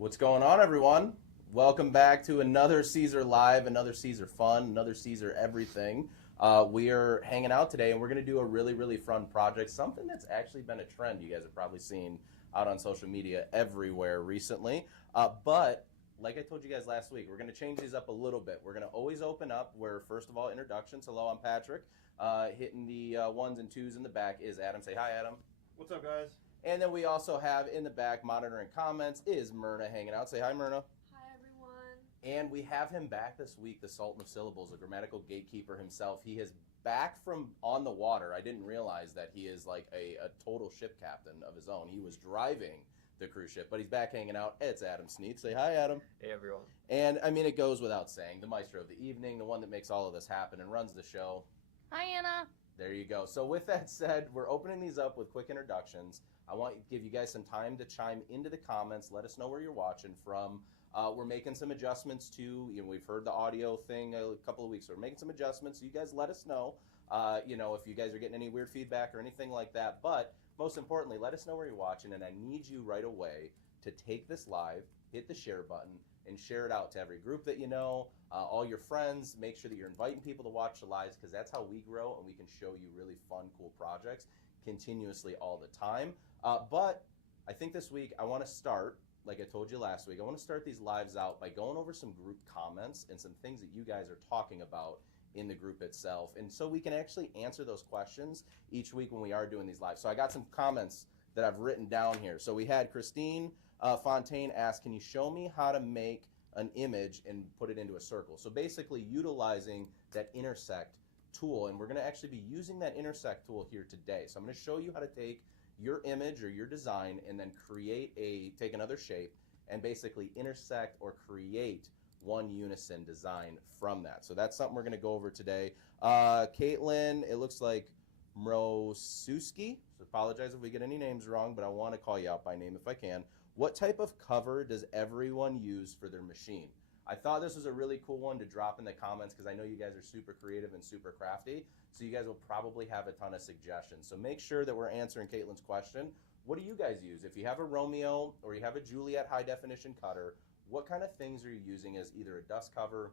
What's going on, everyone? Welcome back to another Siser Live, another Siser Fun, another Siser Everything. We are hanging out today, and we're going to do a really fun project, something that's actually been a trend you guys have probably seen out on social media everywhere recently. But like I told you guys last week, we're going to change these up a little bit. We're going to always open up where, first of all, introductions. Hello, I'm Patrick. Hitting the ones and twos in the back is Adam. Say hi, Adam. What's up, guys? And then we also have in the back monitoring comments is Myrna hanging out. Say hi, Myrna. Hi, everyone. And we have him back this week, the Sultan of Syllables, the grammatical gatekeeper himself. He is back from on the water. I didn't realize that he is like a total ship captain of his own. He was driving the cruise ship, but he's back hanging out. It's Adam Sneed. Say hi, Adam. Hey, everyone. And I mean, it goes without saying, the maestro of the evening, the one that makes all of this happen and runs the show. Hi, Anna. There you go. So with that said, we're opening these up with quick introductions. I want to give you guys some time to chime into the comments. Let us know where you're watching from. We're making some adjustments too. We've heard the audio thing a couple of weeks ago. We're making some adjustments. So you guys let us know, if you guys are getting any weird feedback or anything like that. But most importantly, let us know where you're watching. And I need you right away to take this live, hit the share button, and share it out to every group that you know, all your friends. Make sure that you're inviting people to watch the lives, because that's how we grow and we can show you really fun, cool projects continuously all the time. But I think this week I want to start, like I told you last week, I want to start these lives out by going over some group comments and some things that you guys are talking about in the group itself. And so we can actually answer those questions each week when we are doing these lives. So I got some comments that I've written down here. So we had Christine Fontaine ask, can you show me how to make an image and put it into a circle? So basically utilizing that intersect tool, and we're going to actually be using that intersect tool here today. So I'm going to show you how to take your image or your design and then take another shape and basically intersect or create one unison design from that. So that's something we're going to go over today. Caitlin, it looks like Mrosuski, so apologize if we get any names wrong, but I want to call you out by name if I can. What type of cover does everyone use for their machine? I thought this was a really cool one to drop in the comments, because I know you guys are super creative and super crafty, so you guys will probably have a ton of suggestions. So make sure that we're answering Caitlin's question. What do you guys use? If you have a Romeo or you have a Juliet high definition cutter, what kind of things are you using as either a dust cover,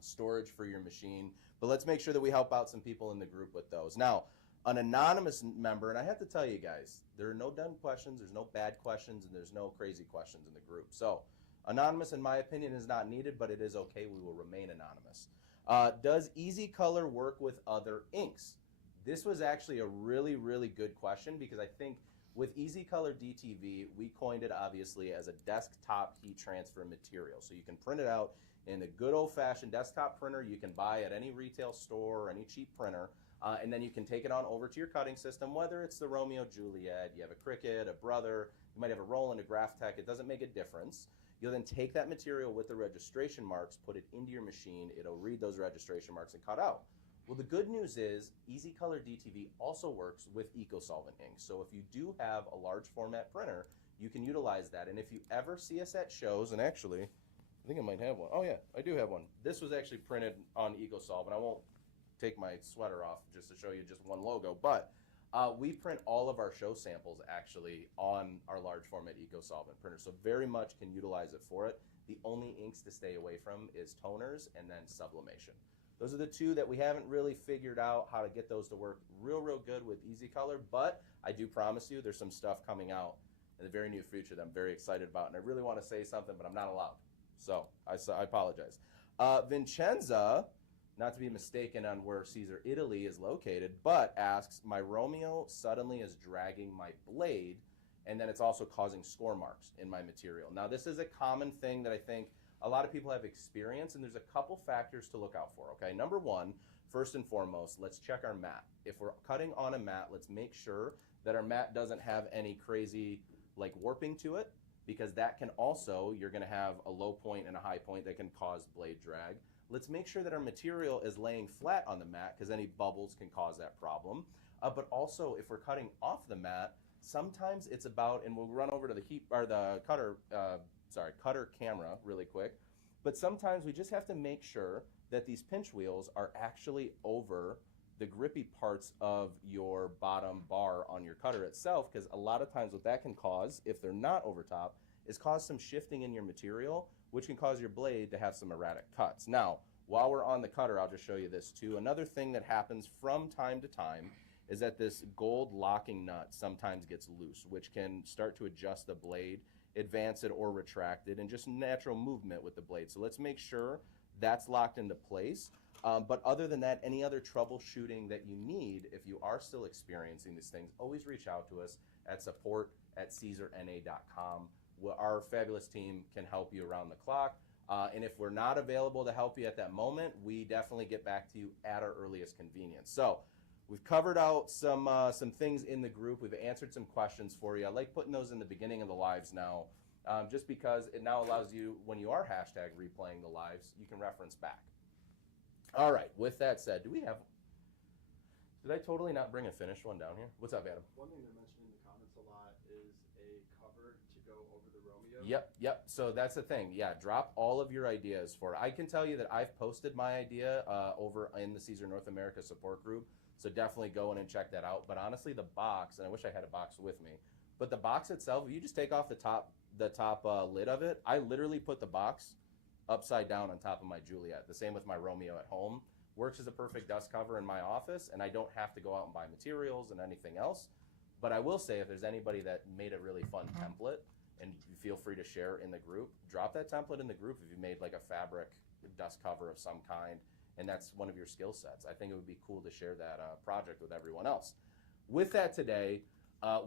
storage for your machine? But let's make sure that we help out some people in the group with those. Now, an anonymous member, and I have to tell you guys, there are no dumb questions, there's no bad questions, and there's no crazy questions in the group. So anonymous, in my opinion, is not needed, but it is okay. We will remain anonymous. Does Easy Color work with other inks? This was actually a really good question, because I think with Easy Color DTV, we coined it obviously as a desktop heat transfer material. So you can print it out in a good old-fashioned desktop printer you can buy at any retail store or any cheap printer, and then you can take it on over to your cutting system, whether it's the Romeo Juliet, you have a Cricut, a Brother, you might have a Roland, a Graph Tech, it doesn't make a difference. You'll then take that material with the registration marks, put it into your machine, it'll read those registration marks and cut out. Well, the good news is Easy Color DTV also works with EcoSolvent ink. So if you do have a large format printer, you can utilize that. And if you ever see us at shows, and actually, I think I might have one. Oh yeah, I do have one. This was actually printed on EcoSolvent. I won't take my sweater off just to show you just one logo, but we print all of our show samples actually on our large format EcoSolvent printer, so very much can utilize it for it. The only inks to stay away from is toners and then sublimation. Those are the two that we haven't really figured out how to get those to work real good with Easy Color, but I do promise you there's some stuff coming out in the very near future that I'm very excited about, and I really want to say something, but I'm not allowed. So I apologize. Vincenza, not to be mistaken on where Siser, Italy is located, but asks, my Romeo suddenly is dragging my blade, and then it's also causing score marks in my material. Now, this is a common thing that I think a lot of people have experienced, and there's a couple factors to look out for, okay? Number one, first and foremost, let's check our mat. If we're cutting on a mat, let's make sure that our mat doesn't have any crazy like warping to it, because that can also, you're gonna have a low point and a high point that can cause blade drag. Let's make sure that our material is laying flat on the mat, because any bubbles can cause that problem. But also, if we're cutting off the mat, sometimes it's about, and we'll run over to the cutter camera really quick, but sometimes we just have to make sure that these pinch wheels are actually over the grippy parts of your bottom bar on your cutter itself, because a lot of times what that can cause, if they're not over top, is cause some shifting in your material, which can cause your blade to have some erratic cuts. Now, while we're on the cutter, I'll just show you this too. Another thing that happens from time to time is that this gold locking nut sometimes gets loose, which can start to adjust the blade, advance it or retract it, and just natural movement with the blade. So let's make sure that's locked into place. But other than that, any other troubleshooting that you need, if you are still experiencing these things, always reach out to us at support@siserna.com. Our fabulous team can help you around the clock. And if we're not available to help you at that moment, we definitely get back to you at our earliest convenience. So we've covered out some things in the group. We've answered some questions for you. I like putting those in the beginning of the lives now, just because it now allows you, when you are hashtag replaying the lives, you can reference back. All right, with that said, did I totally not bring a finished one down here? What's up, Adam? One thing they're mentioning in the comments a lot is a cover to go over the Romeo. Yep. So that's the thing. Yeah, drop all of your ideas for it. I can tell you that I've posted my idea over in the Siser North America support group, so definitely go in and check that out. But honestly, the box, and I wish I had a box with me, but the box itself, if you just take off the top lid of it, I literally put the box upside down on top of my Juliet. The same with my Romeo at home. Works as a perfect dust cover in my office, and I don't have to go out and buy materials and anything else. But I will say, if there's anybody that made a really fun template, and you feel free to share in the group, drop that template in the group if you made like a fabric dust cover of some kind, and that's one of your skill sets. I think it would be cool to share that project with everyone else. With that today,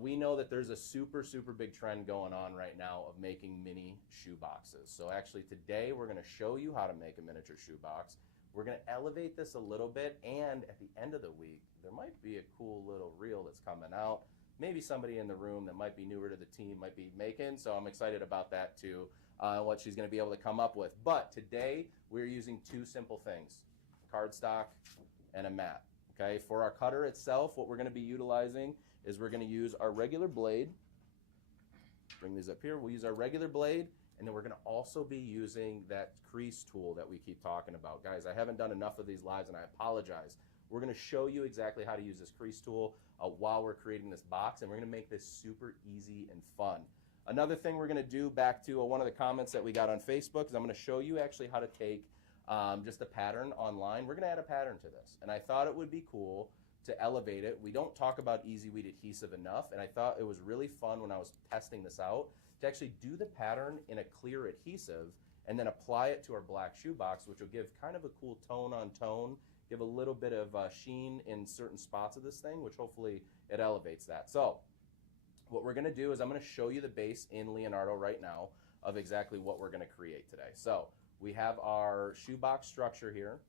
we know that there's a super big trend going on right now of making mini shoe boxes. So actually today we're going to show you how to make a miniature shoe box. We're going to elevate this a little bit, and at the end of the week there might be a cool little reel that's coming out. Maybe somebody in the room that might be newer to the team might be making, so I'm excited about that too, what she's going to be able to come up with. But today we're using two simple things, cardstock and a mat. Okay, for our cutter itself, what we're going to be utilizing is we're going to use our regular blade. Bring these up here. We'll use our regular blade, and then we're going to also be using that crease tool that we keep talking about. Guys, I haven't done enough of these lives, and I apologize. We're going to show you exactly how to use this crease tool while we're creating this box, and we're going to make this super easy and fun. Another thing we're going to do, back to one of the comments that we got on Facebook, is I'm going to show you actually how to take just a pattern online. We're going to add a pattern to this, and I thought it would be cool to elevate it. We don't talk about Easy Weed adhesive enough, and I thought it was really fun when I was testing this out to actually do the pattern in a clear adhesive and then apply it to our black shoebox, which will give kind of a cool tone on tone, give a little bit of sheen in certain spots of this thing, which hopefully it elevates that. So what we're going to do is I'm going to show you the base in Leonardo right now of exactly what we're going to create today. So we have our shoebox structure here.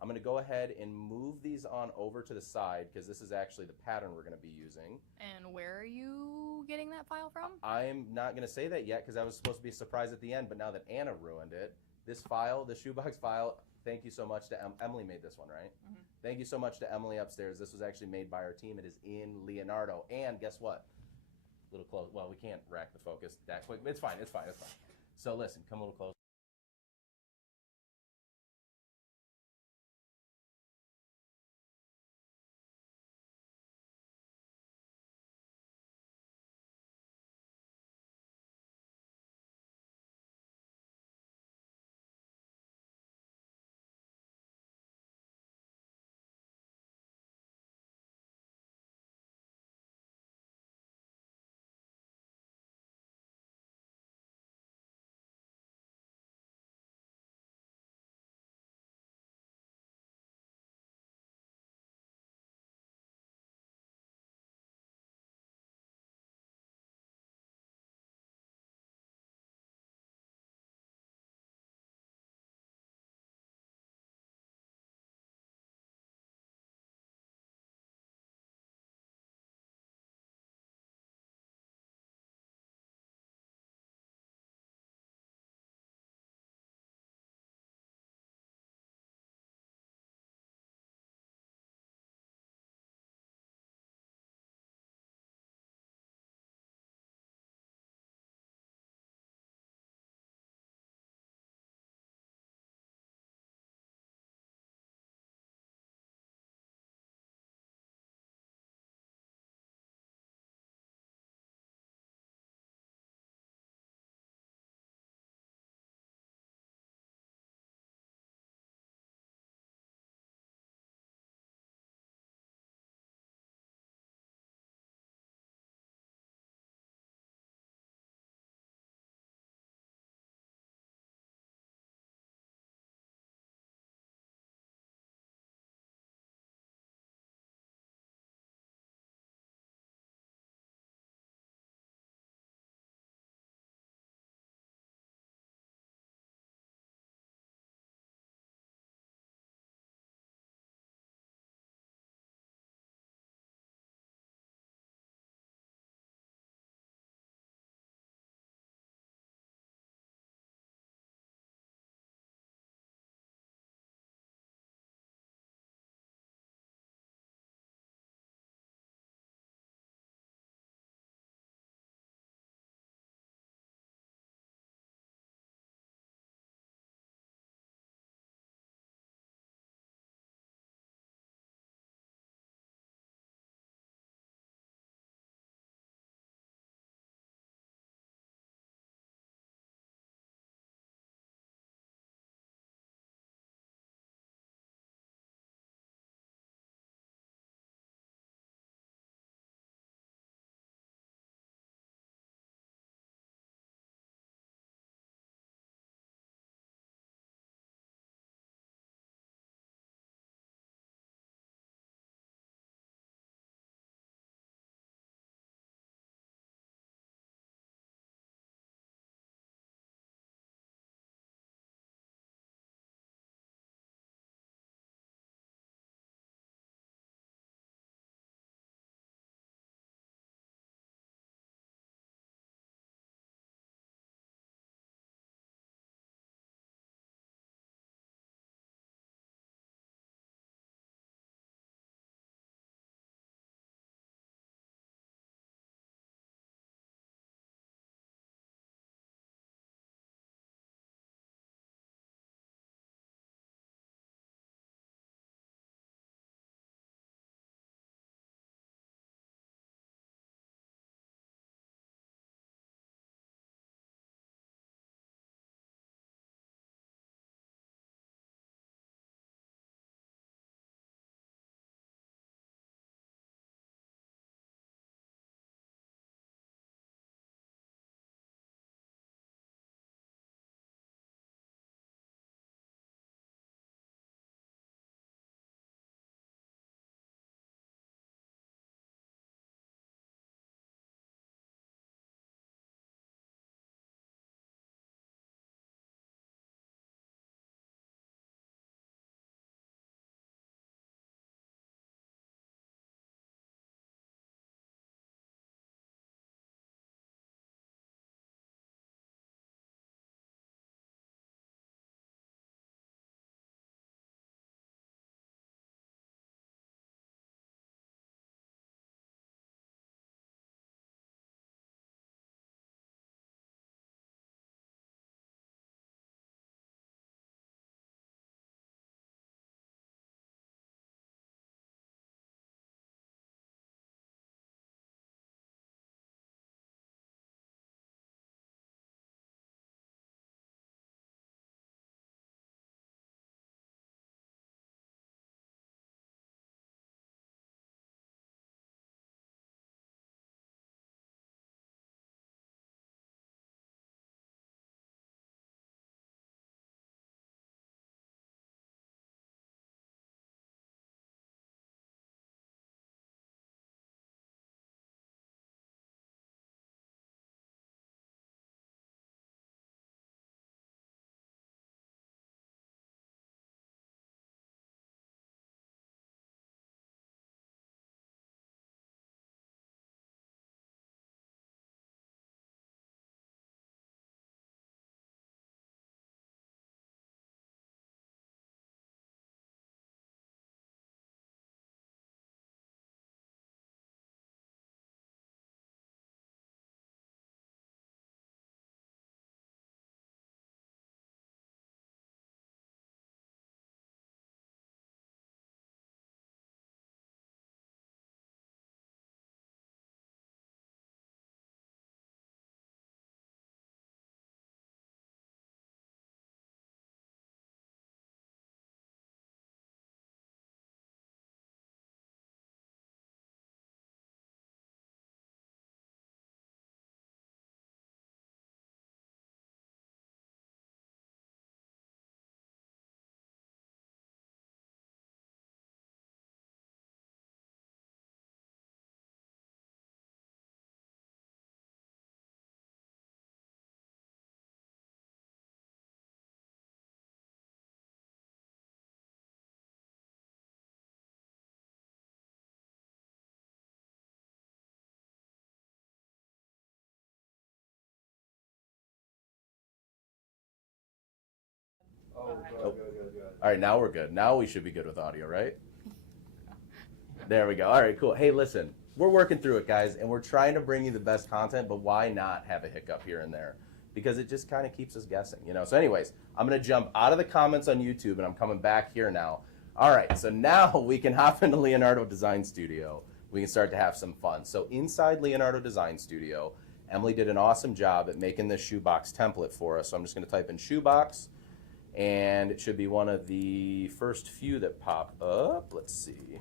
I'm going to go ahead and move these on over to the side because this is actually the pattern we're going to be using. And where are you getting that file from? I'm not going to say that yet because that was supposed to be a surprise at the end, but now that Anna ruined it, this file, the shoebox file, thank you so much to Emily made this one, right? Mm-hmm. Thank you so much to Emily upstairs. This was actually made by our team. It is in Leonardo. And guess what? A little close. Well, we can't rack the focus that quick. It's fine. So listen, come a little closer. All right, now we're good. Now we should be good with audio, right? There we go. All right, cool. Hey, listen, we're working through it, guys, and we're trying to bring you the best content, but why not have a hiccup here and there? Because it just kind of keeps us guessing, you know? So anyways, I'm going to jump out of the comments on YouTube, and I'm coming back here now. All right, so now we can hop into Leonardo Design Studio. We can start to have some fun. So inside Leonardo Design Studio, Emily did an awesome job at making this shoebox template for us. So I'm just going to type in shoebox, and it should be one of the first few that pop up. Let's see.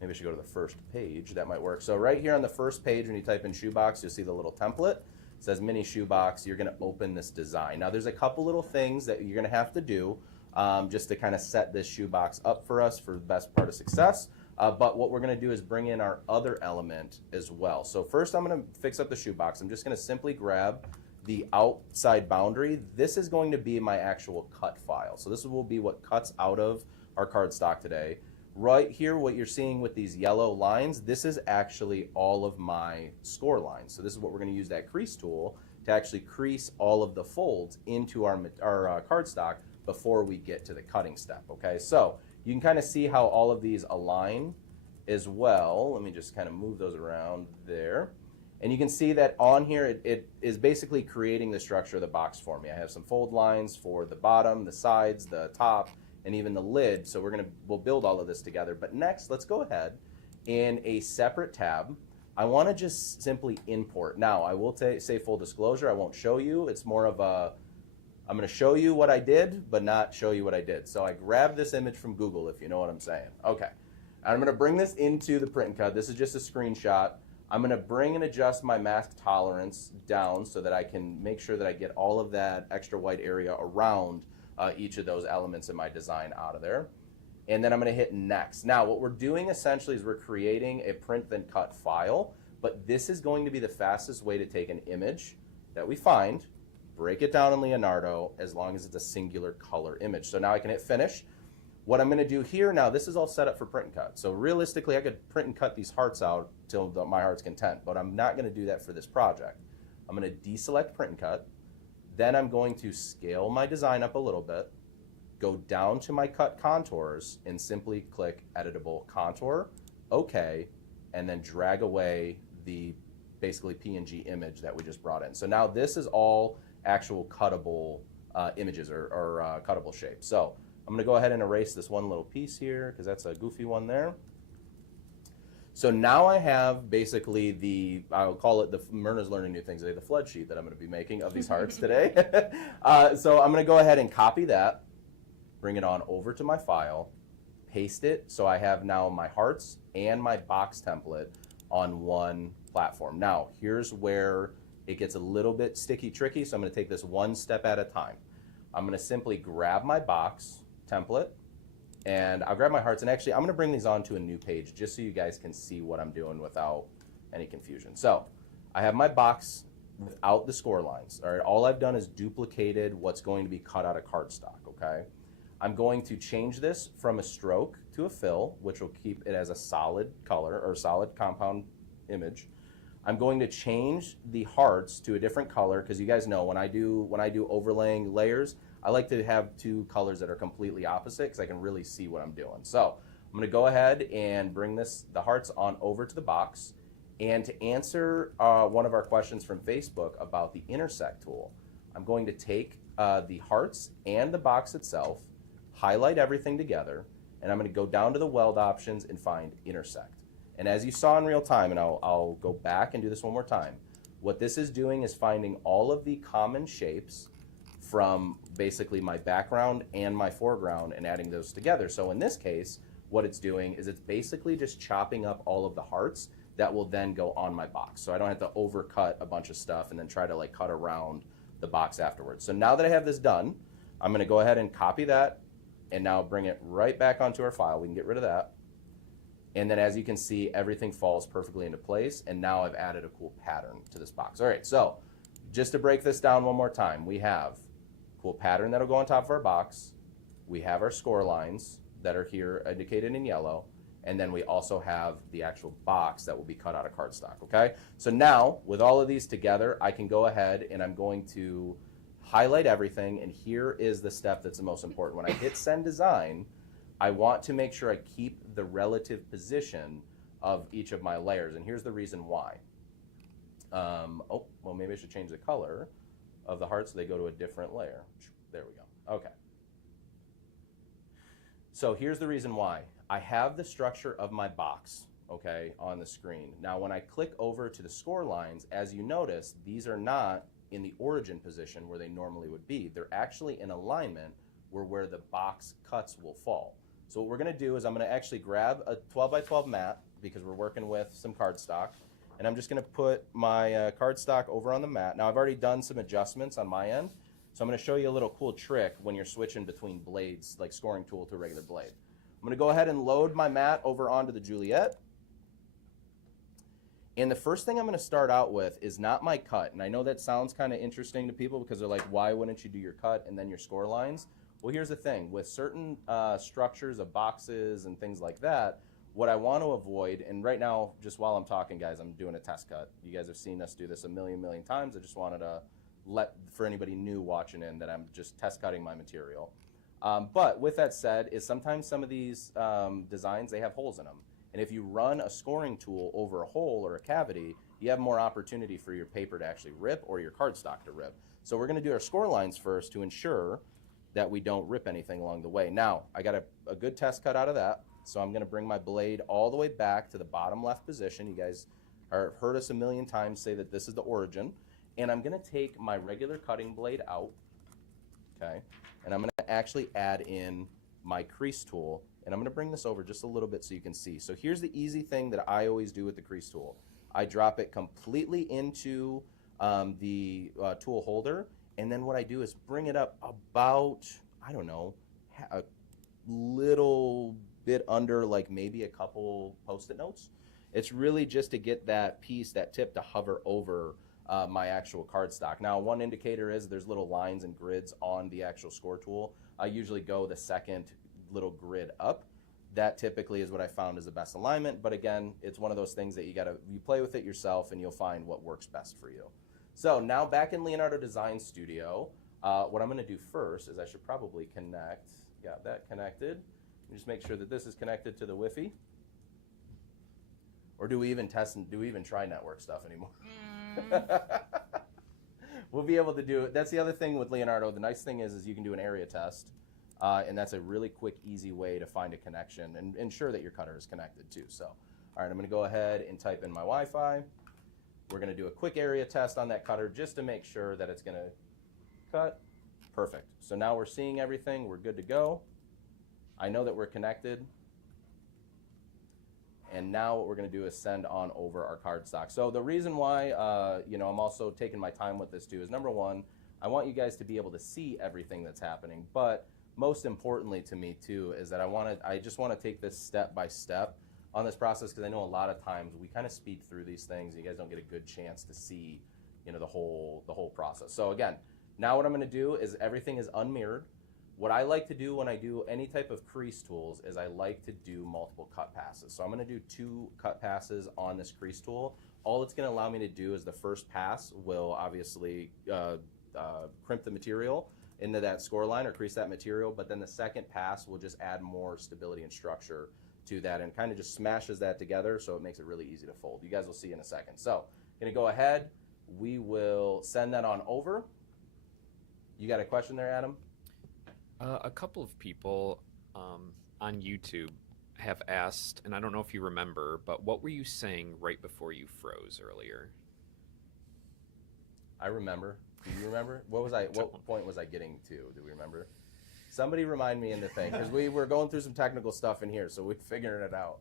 Maybe I should go to the first page. That might work. So right here on the first page, when you type in shoebox, you'll see the little template. It says mini shoebox. You're going to open this design. Now there's a couple little things that you're going to have to do just to kind of set this shoebox up for us for the best part of success. But what we're going to do is bring in our other element as well. So first I'm going to fix up the shoebox. I'm just going to simply grab the outside boundary. This is going to be my actual cut file. So this will be what cuts out of our cardstock today. Right here, what you're seeing with these yellow lines, this is actually all of my score lines. So this is what we're going to use that crease tool to actually crease all of the folds into our cardstock before we get to the cutting step, okay? So you can kind of see how all of these align as well. Let me just kind of move those around there. And you can see that on here, it is basically creating the structure of the box for me. I have some fold lines for the bottom, the sides, the top, and even the lid. So we'll build all of this together. But next, let's go ahead in a separate tab. I want to just simply import. Now, I will say full disclosure, I won't show you. It's more of a, I'm going to show you what I did, but not show you what I did. So I grabbed this image from Google, if you know what I'm saying. Okay. I'm going to bring this into the print and cut. This is just a screenshot. I'm going to bring and adjust my mask tolerance down so that I can make sure that I get all of that extra white area around each of those elements in my design out of there. And then I'm going to hit next. Now what we're doing essentially is we're creating a print then cut file, but this is going to be the fastest way to take an image that we find, break it down in Leonardo as long as it's a singular color image. So now I can hit finish. What I'm going to do here now, this is all set up for print and cut. So realistically, I could print and cut these hearts out till my heart's content, but I'm not going to do that for this project. I'm going to deselect print and cut. Then I'm going to scale my design up a little bit, go down to my cut contours and simply click editable contour, okay, and then drag away the basically PNG image that we just brought in. So now this is all actual cuttable images or cuttable shapes. So I'm going to go ahead and erase this one little piece here because that's a goofy one there. So now I have basically I'll call it Myrna's learning new things today, the flood sheet that I'm going to be making of these hearts today. So I'm going to go ahead and copy that, bring it on over to my file, paste it, so I have now my hearts and my box template on one platform. Now, here's where it gets a little bit sticky tricky, so I'm going to take this one step at a time. I'm going to simply grab my box template, and I'll grab my hearts, and actually I'm going to bring these onto a new page just so you guys can see what I'm doing without any confusion. So I have my box without the score lines. All right, all I've done is duplicated what's going to be cut out of cardstock, okay? I'm going to change this from a stroke to a fill, which will keep it as a solid color or solid compound image. I'm going to change the hearts to a different color because you guys know when I do overlaying layers, I like to have two colors that are completely opposite because I can really see what I'm doing. So I'm going to go ahead and bring the hearts on over to the box. And to answer one of our questions from Facebook about the intersect tool, I'm going to take the hearts and the box itself, highlight everything together, and I'm going to go down to the weld options and find intersect. And as you saw in real time, and I'll go back and do this one more time, what this is doing is finding all of the common shapes from basically my background and my foreground and adding those together. So in this case, what it's doing is it's basically just chopping up all of the hearts that will then go on my box. So I don't have to overcut a bunch of stuff and then try to like cut around the box afterwards. So now that I have this done, I'm going to go ahead and copy that and now bring it right back onto our file. We can get rid of that. And then as you can see, everything falls perfectly into place. And now I've added a cool pattern to this box. All right, so just to break this down one more time, we have a cool pattern that'll go on top of our box. We have our score lines that are here indicated in yellow. And then we also have the actual box that will be cut out of cardstock, okay? So now, with all of these together, I can go ahead and I'm going to highlight everything, and here is the step that's the most important. When I hit send design, I want to make sure I keep the relative position of each of my layers, and here's the reason why. Oh, well, maybe I should change the color of the heart so they go to a different layer. There we go. Okay. So here's the reason why. I have the structure of my box, okay, on the screen. Now, when I click over to the score lines, as you notice, these are not in the origin position where they normally would be. They're actually in alignment where the box cuts will fall. So what we're going to do is I'm going to actually grab a 12 by 12 mat because we're working with some cardstock, and I'm just going to put my cardstock over on the mat. Now I've already done some adjustments on my end, so I'm going to show you a little cool trick when you're switching between blades, like scoring tool to a regular blade. I'm going to go ahead and load my mat over onto the Juliet. And the first thing I'm going to start out with is not my cut. And I know that sounds kind of interesting to people because they're like, why wouldn't you do your cut and then your score lines? Well, here's the thing. With certain structures of boxes and things like that, what I want to avoid, and right now, just while I'm talking, guys, I'm doing a test cut. You guys have seen us do this a million times. I just wanted to let, for anybody new watching in, that I'm just test cutting my material. But with that said, is sometimes some of these designs, they have holes in them. And if you run a scoring tool over a hole or a cavity, you have more opportunity for your paper to actually rip or your cardstock to rip. So we're going to do our score lines first to ensure that we don't rip anything along the way. Now, I got a good test cut out of that. So I'm going to bring my blade all the way back to the bottom left position. You guys have heard us a million times say that this is the origin. And I'm going to take my regular cutting blade out, okay? And I'm going to actually add in my crease tool. And I'm going to bring this over just a little bit so you can see. So here's the easy thing that I always do with the crease tool. I drop it completely into the tool holder. And then what I do is bring it up about, I don't know, a little bit under like maybe a couple Post-it notes. It's really just to get that piece, that tip to hover over my actual cardstock. Now, one indicator is there's little lines and grids on the actual score tool. I usually go the second little grid up. That typically is what I found is the best alignment, but again, it's one of those things that you play with it yourself and you'll find what works best for you. So now back in Leonardo Design Studio, what I'm going to do first is I should probably connect, got that connected. Just make sure that this is connected to the Wi-Fi. Or do we even test and do we even try network stuff anymore? We'll be able to do it. That's the other thing with Leonardo. The nice thing is you can do an area test, and that's a really quick, easy way to find a connection and ensure that your cutter is connected too. So, all right, I'm going to go ahead and type in my Wi-Fi. We're going to do a quick area test on that cutter just to make sure that it's going to cut. Perfect. So now we're seeing everything. We're good to go. I know that we're connected. And now what we're going to do is send on over our cardstock. So the reason why I'm also taking my time with this too is, number one, I want you guys to be able to see everything that's happening. But most importantly to me too is that I just want to take this step by step on this process, because I know a lot of times we kind of speed through these things. You guys don't get a good chance to see the whole process. So again, now what I'm going to do is everything is unmirrored. What I like to do when I do any type of crease tools is I like to do multiple cut passes. So I'm going to do 2 cut passes on this crease tool. All it's going to allow me to do is the first pass will obviously crimp the material into that score line or crease that material, but then the second pass will just add more stability and structure to that and kind of just smashes that together, so it makes it really easy to fold. You guys will see in a second. So I'm going to go ahead. We will send that on over. You got a question there, Adam? A couple of people on YouTube have asked, and I don't know if you remember, but what were you saying right before you froze earlier? I remember. Do you remember? What point was I getting to? Do we remember? Somebody remind me in the thing, because we were going through some technical stuff in here, so we're figuring it out.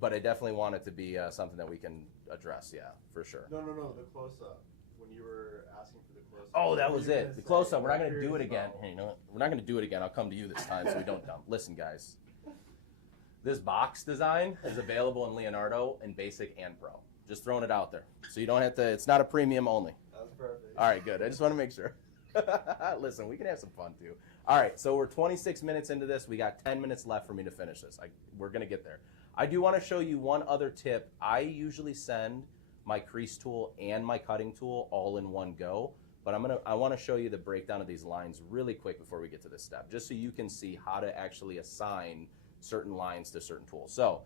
But I definitely want it to be something that we can address, yeah, for sure. No, the close-up. When you were asking for the close-up. Oh, that was it. The close-up. We're not going to do it again. Hey, you know what? We're not going to do it again. I'll come to you this time so we don't dump. Listen, guys. This box design is available in Leonardo in Basic and Pro. Just throwing it out there. So you don't have to, it's not a premium only. That was perfect. All right, good. I just want to make sure. Listen, we can have some fun too. All right, so we're 26 minutes into this. We got 10 minutes left for me to finish this. We're going to get there. I do want to show you one other tip. I usually send my crease tool and my cutting tool all in one go. But I want to show you the breakdown of these lines really quick before we get to this step, just so you can see how to actually assign certain lines to certain tools. So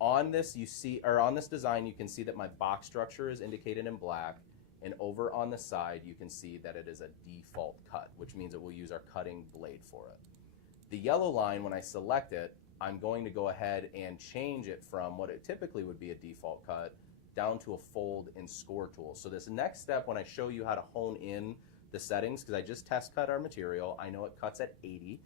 on this on this design, you can see that my box structure is indicated in black, and over on the side, you can see that it is a default cut, which means it will use our cutting blade for it. The yellow line, when I select it, I'm going to go ahead and change it from what it typically would be a default cut down to a fold and score tool. So this next step, when I show you how to hone in the settings, because I just test cut our material, I know it cuts at 80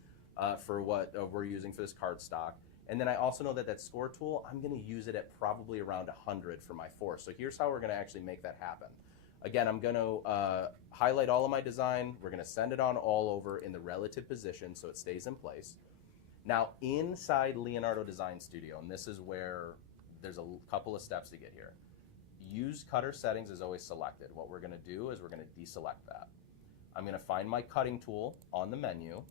for what we're using for this cardstock. And then I also know that that score tool, I'm going to use it at probably around 100 for my force. So here's how we're going to actually make that happen. Again, I'm going to highlight all of my design. We're going to send it on all over in the relative position so it stays in place. Now inside Leonardo Design Studio, and this is where there's a couple of steps to get here. Use cutter settings is always selected. What we're going to do is we're going to deselect that. I'm going to find my cutting tool on the menu,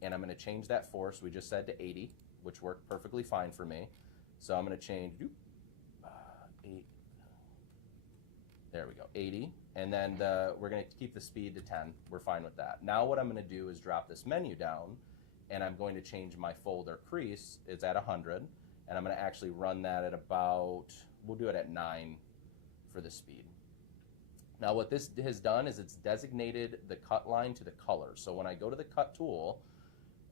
and I'm going to change that force we just said to 80, which worked perfectly fine for me. So I'm going to change 8. There we go, 80, and then we're going to keep the speed to 10. We're fine with that. Now what I'm going to do is drop this menu down, and I'm going to change my fold or crease. It's at 100, and I'm going to actually run that at about, we'll do it at 9 for the speed. Now what this has done is it's designated the cut line to the color. So when I go to the cut tool,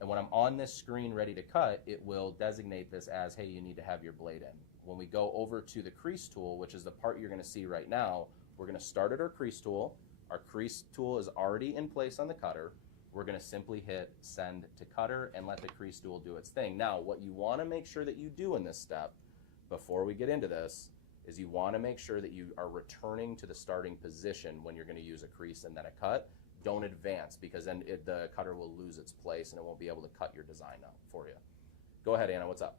and when I'm on this screen ready to cut, it will designate this as, hey, you need to have your blade in. When we go over to the crease tool, which is the part you're going to see right now, we're going to start at our crease tool. Our crease tool is already in place on the cutter. We're going to simply hit send to cutter and let the crease tool do its thing. Now, what you want to make sure that you do in this step, before we get into this, is you want to make sure that you are returning to the starting position when you're going to use a crease and then a cut. Don't advance, because then the cutter will lose its place and it won't be able to cut your design out for you. Go ahead, Anna, what's up?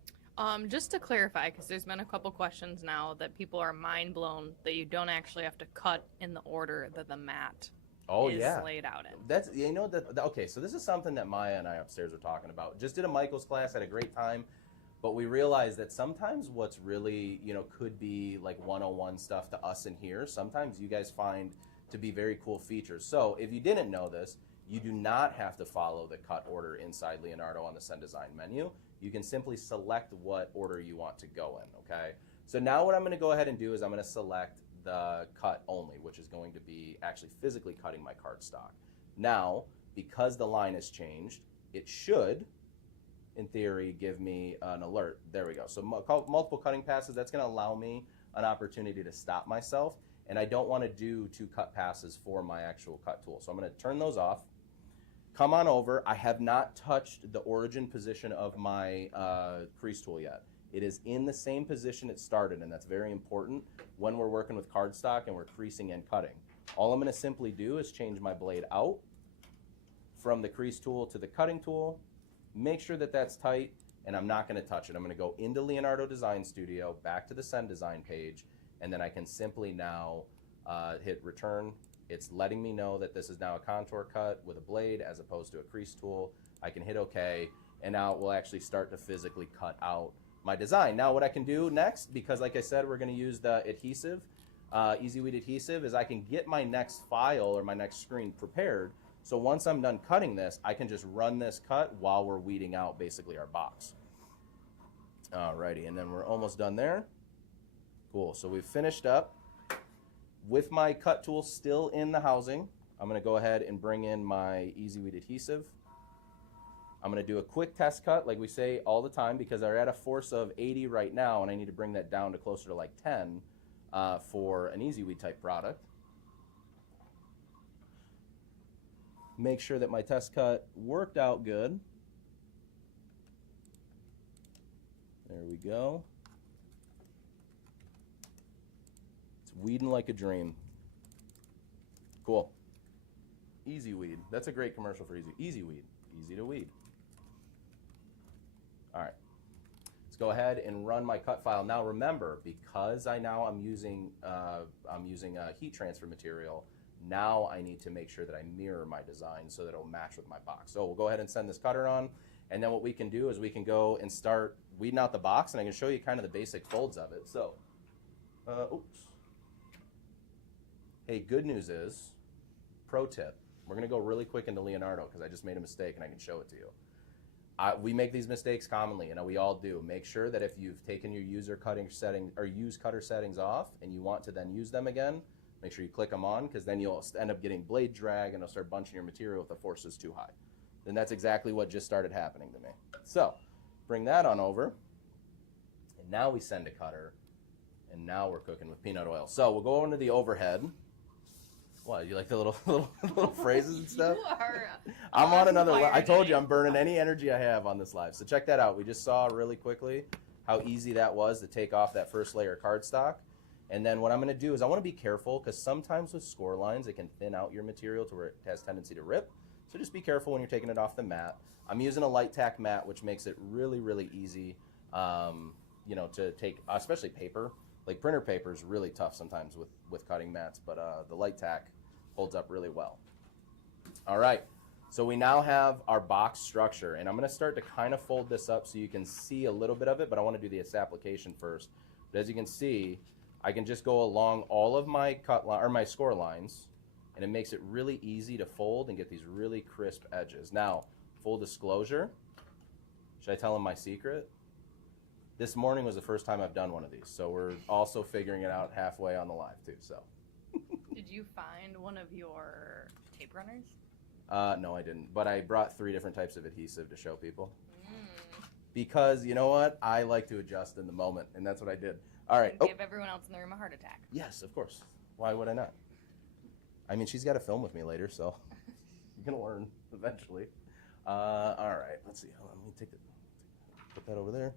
Just to clarify, because there's been a couple questions now that people are mind blown that you don't actually have to cut in the order that the mat is laid out in. That's, you know, okay, so this is something that Maya and I upstairs were talking about. Just did a Michael's class, had a great time, but we realized that sometimes what's really, you know, could be like 101 stuff to us in here, sometimes you guys find to be very cool features. So if you didn't know this, you do not have to follow the cut order inside Leonardo on the Send Design menu. You can simply select what order you want to go in, okay? So now what I'm gonna go ahead and do is I'm gonna select the cut only, which is going to be actually physically cutting my cardstock. Now, because the line has changed, it should, in theory, give me an alert. There we go. So multiple cutting passes, that's gonna allow me an opportunity to stop myself, and I don't wanna do 2 cut passes for my actual cut tool. So I'm gonna turn those off. Come on over. I have not touched the origin position of my crease tool yet. It is in the same position it started, and that's very important when we're working with cardstock and we're creasing and cutting. All I'm going to simply do is change my blade out from the crease tool to the cutting tool, make sure that that's tight, and I'm not going to touch it. I'm going to go into Leonardo Design Studio, back to the Send Design page, and then I can simply now hit return. It's letting me know that this is now a contour cut with a blade as opposed to a crease tool. I can hit OK, and now it will actually start to physically cut out my design. Now what I can do next, because like I said, we're going to use the adhesive, Easy Weed adhesive, is I can get my next file or my next screen prepared. So once I'm done cutting this, I can just run this cut while we're weeding out basically our box. Alrighty, and then we're almost done there. Cool, so we've finished up. With my cut tool still in the housing, I'm going to go ahead and bring in my Easy Weed adhesive. I'm going to do a quick test cut like we say all the time, because they're at a force of 80 right now and I need to bring that down to closer to like 10 for an Easy Weed type product. Make sure that my test cut worked out good. There we go. Weeding like a dream. Cool. Easy Weed. That's a great commercial for Easy Weed. Easy to weed. All right. Let's go ahead and run my cut file. Now remember, because I'm using heat transfer material, now I need to make sure that I mirror my design so that it'll match with my box. So we'll go ahead and send this cutter on, and then what we can do is we can go and start weeding out the box, and I can show you kind of the basic folds of it. So, oops. Hey, good news is, pro tip. We're going to go really quick into Leonardo because I just made a mistake and I can show it to you. We make these mistakes commonly, and we all do. Make sure that if you've taken your user cutting setting or use cutter settings off and you want to then use them again, make sure you click them on, because then you'll end up getting blade drag and it'll start bunching your material if the force is too high. And that's exactly what just started happening to me. So bring that on over, and now we send a cutter, and now we're cooking with peanut oil. So we'll go into the overhead. What, you like the little phrases and stuff? You are. I'm on another. I told you today. I'm burning any energy I have on this live. So check that out. We just saw really quickly how easy that was to take off that first layer of cardstock. And then what I'm going to do is I want to be careful, because sometimes with score lines it can thin out your material to where it has tendency to rip. So just be careful when you're taking it off the mat. I'm using a light tack mat, which makes it really, really easy, you know, to take, especially paper. Like printer paper is really tough sometimes with cutting mats, but the light tack holds up really well. All right, so we now have our box structure, and I'm going to start to kind of fold this up so you can see a little bit of it, but I want to do this application first. But as you can see, I can just go along all of my my score lines, and it makes it really easy to fold and get these really crisp edges. Now, full disclosure, should I tell them my secret? This morning was the first time I've done one of these, so we're also figuring it out halfway on the live too. So. Did you find one of your tape runners? No, I didn't. But I brought 3 different types of adhesive to show people. Because, you know what? I like to adjust in the moment, and that's what I did. All right. Give everyone else in the room a heart attack. Yes, of course. Why would I not? I mean, she's got to film with me later, so you're going to learn eventually. All right. Let's see. Hold on. Let me put that over there.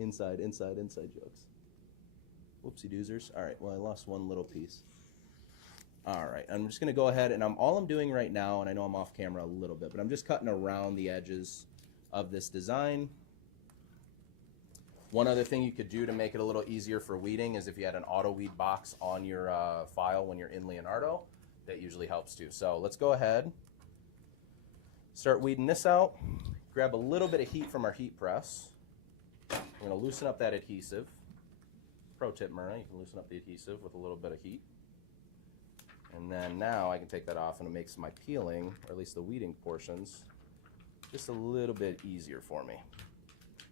Inside jokes. Whoopsie doozers. All right, well, I lost one little piece. All right, I'm just going to go ahead, and all I'm doing right now, and I know I'm off camera a little bit, but I'm just cutting around the edges of this design. One other thing you could do to make it a little easier for weeding is if you had an auto weed box on your file when you're in Leonardo. That usually helps too. So let's go ahead, start weeding this out. Grab a little bit of heat from our heat press. I'm going to loosen up that adhesive. Pro tip, Murray, you can loosen up the adhesive with a little bit of heat. And then now I can take that off, and it makes my peeling, or at least the weeding portions, just a little bit easier for me.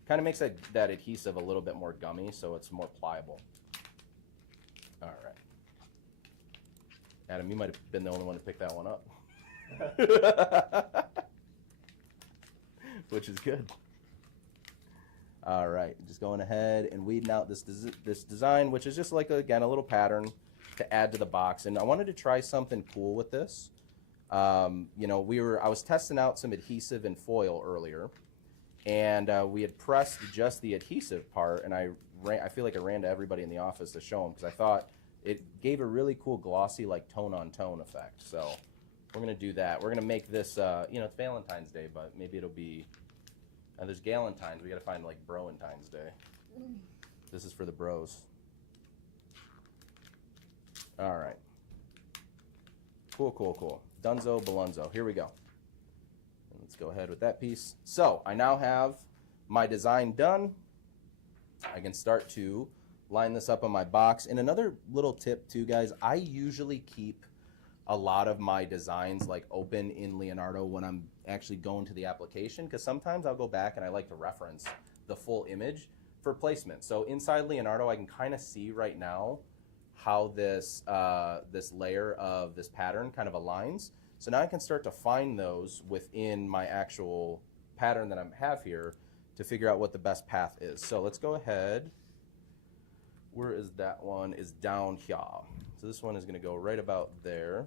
Kind of makes that adhesive a little bit more gummy, so it's more pliable. All right. Adam, you might have been the only one to pick that one up. Which is good. All right, just going ahead and weeding out this design, which is just like, again, a little pattern to add to the box. And I wanted to try something cool with this. You know, I was testing out some adhesive and foil earlier, and we had pressed just the adhesive part, and I feel like I ran to everybody in the office to show them, because I thought it gave a really cool glossy, like tone-on-tone effect. So we're going to do that. We're going to make this, you know, it's Valentine's Day, but maybe it'll be... there's Galentine's. We got to find like Broentine's Day. This is for the bros. All right. Cool. Dunzo Balunzo. Here we go. And let's go ahead with that piece. So I now have my design done. I can start to line this up on my box. And another little tip too, guys, I usually keep a lot of my designs like open in Leonardo when I'm actually going to the application, because sometimes I'll go back and I like to reference the full image for placement. So inside Leonardo, I can kind of see right now how this this layer of this pattern kind of aligns. So now I can start to find those within my actual pattern that I have here to figure out what the best path is. So let's go ahead. Where is that one? Is down here. So this one is going to go right about there.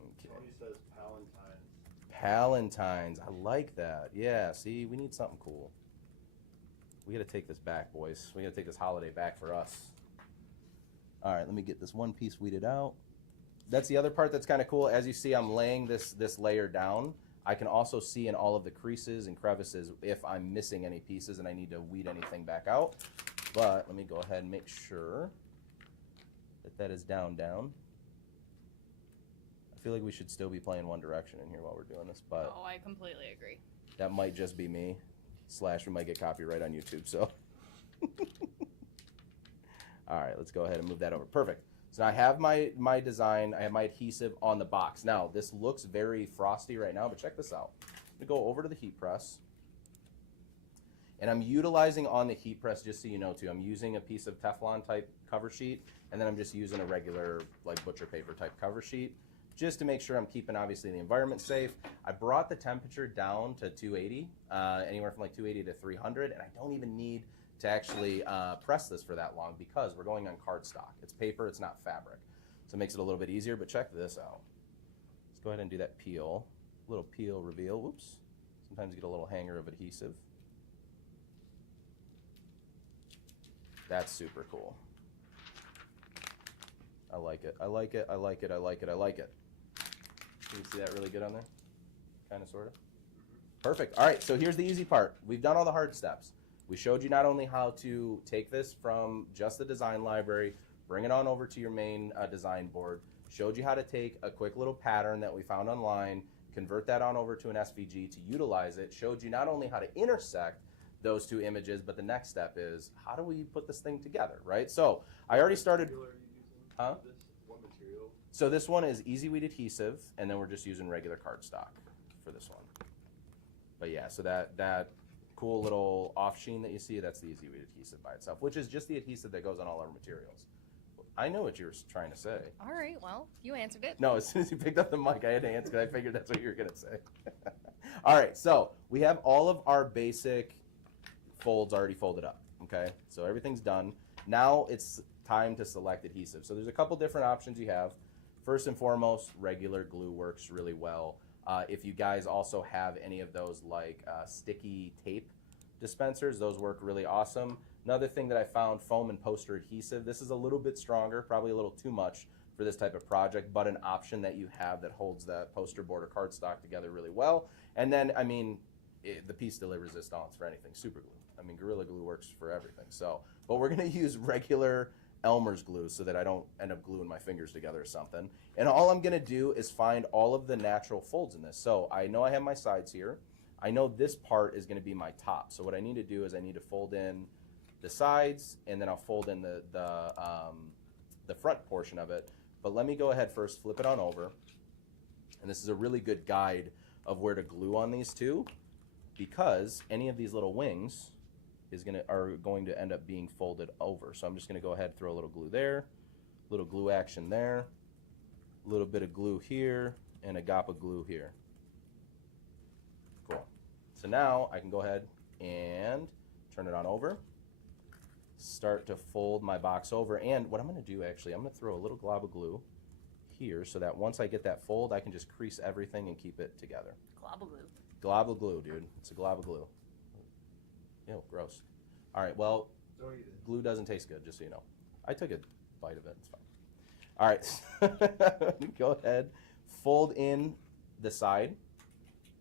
Okay. Tony says Palentine's. Palentine's. I like that. Yeah, see, we need something cool. We got to take this back, boys. We got to take this holiday back for us. All right, let me get this one piece weeded out. That's the other part that's kind of cool. As you see, I'm laying this layer down. I can also see in all of the creases and crevices if I'm missing any pieces and I need to weed anything back out. But let me go ahead and make sure that is down. I feel like we should still be playing One Direction in here while we're doing this, but Oh, I completely agree. that might just be me. / we might get copyright on YouTube, so. All right, let's go ahead and move that over. Perfect. So now I have my design, I have my adhesive on the box. Now, this looks very frosty right now, but check this out. I'm going to go over to the heat press. And I'm utilizing on the heat press, just so you know too, I'm using a piece of Teflon type cover sheet, and then I'm just using a regular like butcher paper type cover sheet, just to make sure I'm keeping obviously the environment safe. I brought the temperature down to 280, anywhere from like 280 to 300, and I don't even need to actually press this for that long because we're going on cardstock. It's paper, it's not fabric. So it makes it a little bit easier, but check this out. Let's go ahead and do that peel, little peel reveal, whoops. Sometimes you get a little hanger of adhesive. That's super cool. I like it, I like it, I like it, I like it, I like it. Can you see that really good on there? Kind of, sort of? Perfect. All right, so here's the easy part. We've done all the hard steps. We showed you not only how to take this from just the design library, bring it on over to your main design board, showed you how to take a quick little pattern that we found online, convert that on over to an SVG to utilize it, showed you not only how to intersect those two images, but the next step is how do we put this thing together, right? So I already started. Huh? What material? So this one is Easy Weed adhesive, and then we're just using regular cardstock for this one. But yeah, so that cool little off sheen that you see, that's the Easy Weed adhesive by itself, which is just the adhesive that goes on all our materials. I know what you were trying to say. All right, well, you answered it. No, as soon as you picked up the mic, I had to answer because I figured that's what you were going to say. All right, so we have all of our basic folds already folded up, okay? So everything's done. Now it's time to select adhesive. So there's a couple different options you have. First and foremost, regular glue works really well. If you guys also have any of those like sticky tape dispensers, those work really awesome. Another thing that I found, foam and poster adhesive. This is a little bit stronger, probably a little too much for this type of project, but an option that you have that holds that poster board or cardstock together really well. And then, I mean, the piece de resistance for anything, super glue. I mean, Gorilla Glue works for everything. So, but we're gonna use regular Elmer's glue so that I don't end up gluing my fingers together or something. And all I'm gonna do is find all of the natural folds in this. So I know I have my sides here. I know this part is gonna be my top. So what I need to do is I need to fold in the sides, and then I'll fold in the front portion of it. But let me go ahead first, flip it on over. And this is a really good guide of where to glue on these two, because any of these little wings are going to end up being folded over. So I'm just going to go ahead and throw a little glue there, little glue action there, a little bit of glue here, and a gop of glue here. Cool. So now I can go ahead and turn it on over, start to fold my box over, and what I'm going to do actually, I'm going to throw a little glob of glue here so that once I get that fold, I can just crease everything and keep it together. Glob of glue. Glob of glue, dude. It's a glob of glue. Ew, gross. All right, well, glue doesn't taste good, just so you know. I took a bite of it, it's fine. All right, go ahead, fold in the side,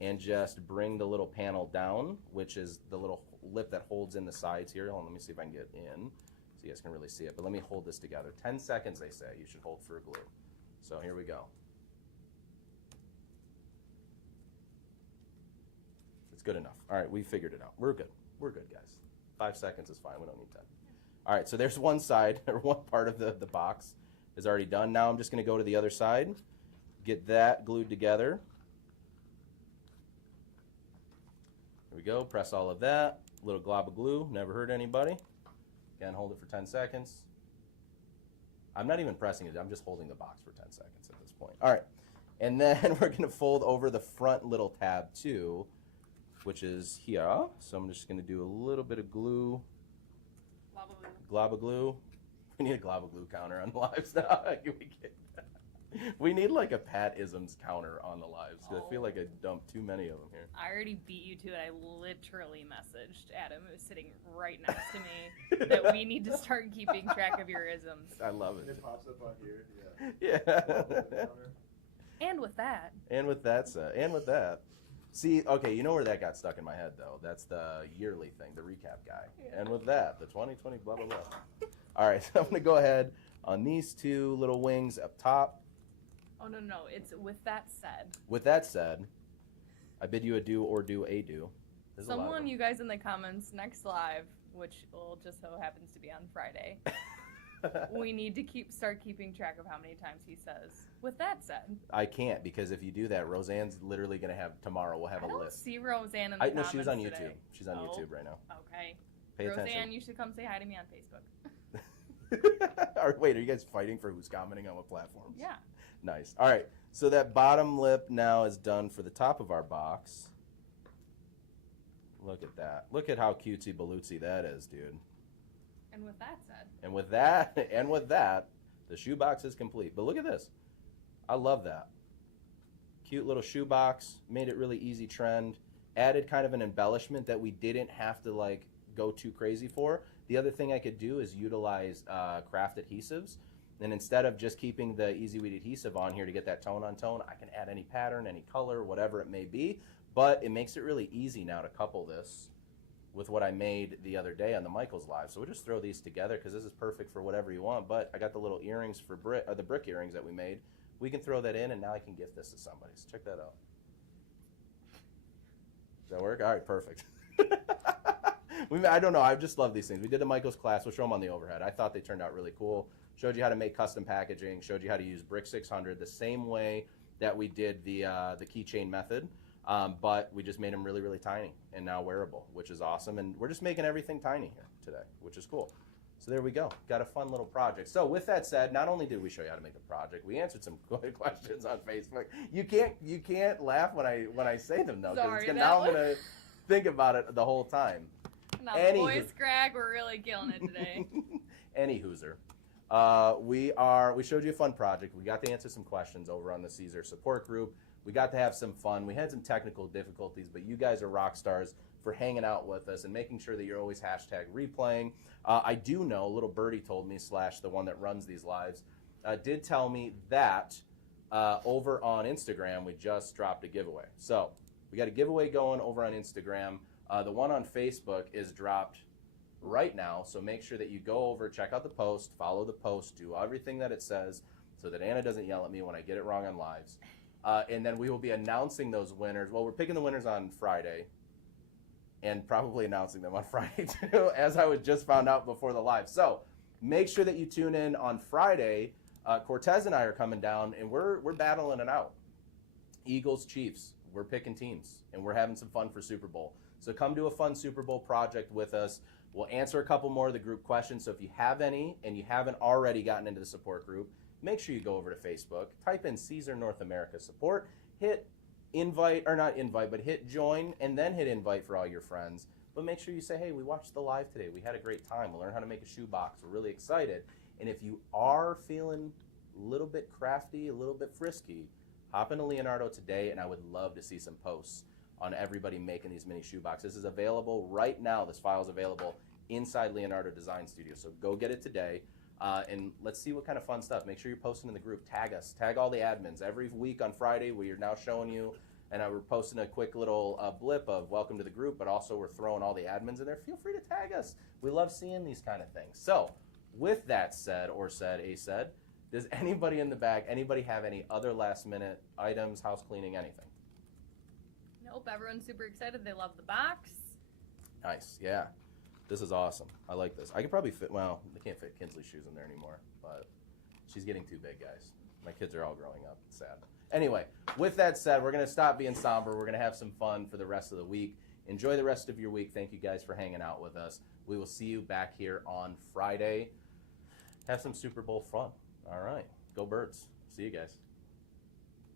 and just bring the little panel down, which is the little lip that holds in the sides here. Hold on, let me see if I can get in so you guys can really see it. But let me hold this together. 10 seconds, they say, you should hold for glue. So here we go. It's good enough. All right, we figured it out. We're good. We're good, guys. 5 seconds is fine. We don't need 10. All right, so there's one side, or one part of the box is already done. Now I'm just going to go to the other side, get that glued together. There we go. Press all of that. Little glob of glue. Never hurt anybody. Again, hold it for 10 seconds. I'm not even pressing it. I'm just holding the box for 10 seconds at this point. All right, and then we're going to fold over the front little tab too, which is here. So I'm just going to do a little bit of glue. Glob of glue. Glob of glue. We need a glob of glue counter on the lives now. We need like a Pat-isms counter on the lives, because I feel like I dumped too many of them here. I already beat you to it. I literally messaged Adam, who's sitting right next to me, that we need to start keeping track of your isms. I love it. It pops up on here, Yeah. And with that. And with that. See, okay, you know where that got stuck in my head, though. That's the yearly thing, the recap guy. Yeah. And with that, the 2020 blah, blah, blah. All right, so I'm going to go ahead on these two little wings up top. Oh, no, it's with that said. With that said, I bid you adieu or do a do. Someone, you guys in the comments, next live, which will just so happens to be on Friday, We need to start keeping track of how many times he says. With that said, I can't, because if you do that, Roseanne's literally going to have, tomorrow we'll have I a don't list. see Roseanne in the No, comments she was on today. YouTube. She's on YouTube right now. Okay. Pay Roseanne, attention. you should come say hi to me on Facebook. Wait, are you guys fighting for who's commenting on what platforms? Yeah. Nice. All right, so that bottom lip now is done for the top of our box. Look at that. Look at how cutesy balootsy that is, dude. And with that said. And with that, the shoebox is complete. But look at this. I love that. Cute little shoebox. Made it really easy trend. Added kind of an embellishment that we didn't have to like go too crazy for. The other thing I could do is utilize craft adhesives. And instead of just keeping the Easy Weed adhesive on here to get that tone on tone, I can add any pattern, any color, whatever it may be. But it makes it really easy now to couple this with what I made the other day on the Michaels Live. So we'll just throw these together because this is perfect for whatever you want. But I got the little earrings for the brick earrings that we made. We can throw that in, and now I can gift this to somebody. So check that out. Does that work? All right, perfect. I don't know. I just love these things. We did the Michaels class. We'll show them on the overhead. I thought they turned out really cool. Showed you how to make custom packaging. Showed you how to use Brick 600 the same way that we did the keychain method. But we just made them really, really tiny and now wearable, which is awesome. And we're just making everything tiny here today, which is cool. So there we go. Got a fun little project. So with that said, not only did we show you how to make the project, we answered some questions on Facebook. You can't laugh when I say them though, because now I'm gonna think about it the whole time. Now the boys Greg, we're really killing it today. Any hooser. We showed you a fun project. We got to answer some questions over on the Siser support group. We got to have some fun. We had some technical difficulties, but you guys are rock stars for hanging out with us and making sure that you're always hashtag replaying. I do know, little birdie told me, / the one that runs these lives, did tell me that over on Instagram, we just dropped a giveaway. So we got a giveaway going over on Instagram. The one on Facebook is dropped right now, so make sure that you go over, check out the post, follow the post, do everything that it says so that Anna doesn't yell at me when I get it wrong on lives. And then we will be announcing those winners. Well, we're picking the winners on Friday and probably announcing them on Friday too, as I was just found out before the live. So make sure that you tune in on Friday. Cortez and I are coming down and we're battling it out. Eagles, Chiefs, we're picking teams and we're having some fun for Super Bowl. So come do a fun Super Bowl project with us. We'll answer a couple more of the group questions. So if you have any and you haven't already gotten into the support group, make sure you go over to Facebook, type in Siser North America Support, hit invite, or not invite, but hit join, and then hit invite for all your friends. But make sure you say, hey, we watched the live today. We had a great time. We'll learn how to make a shoebox. We're really excited. And if you are feeling a little bit crafty, a little bit frisky, hop into Leonardo today, and I would love to see some posts on everybody making these mini shoeboxes. This is available right now. This file is available inside Leonardo Design Studio. So go get it today. And let's see what kind of fun stuff. Make sure you're posting in the group. Tag us. Tag all the admins. Every week on Friday, we are now showing you, and we're posting a quick little blip of welcome to the group, but also we're throwing all the admins in there. Feel free to tag us. We love seeing these kind of things. So with that said, does anybody in the back, anybody have any other last minute items, house cleaning, anything? Nope, everyone's super excited. They love the box. Nice, yeah. This is awesome. I like this. I could probably fit, well, I can't fit Kinsley's shoes in there anymore, but she's getting too big, guys. My kids are all growing up. It's sad. Anyway, with that said, we're going to stop being somber. We're going to have some fun for the rest of the week. Enjoy the rest of your week. Thank you guys for hanging out with us. We will see you back here on Friday. Have some Super Bowl fun. All right. Go Birds. See you guys.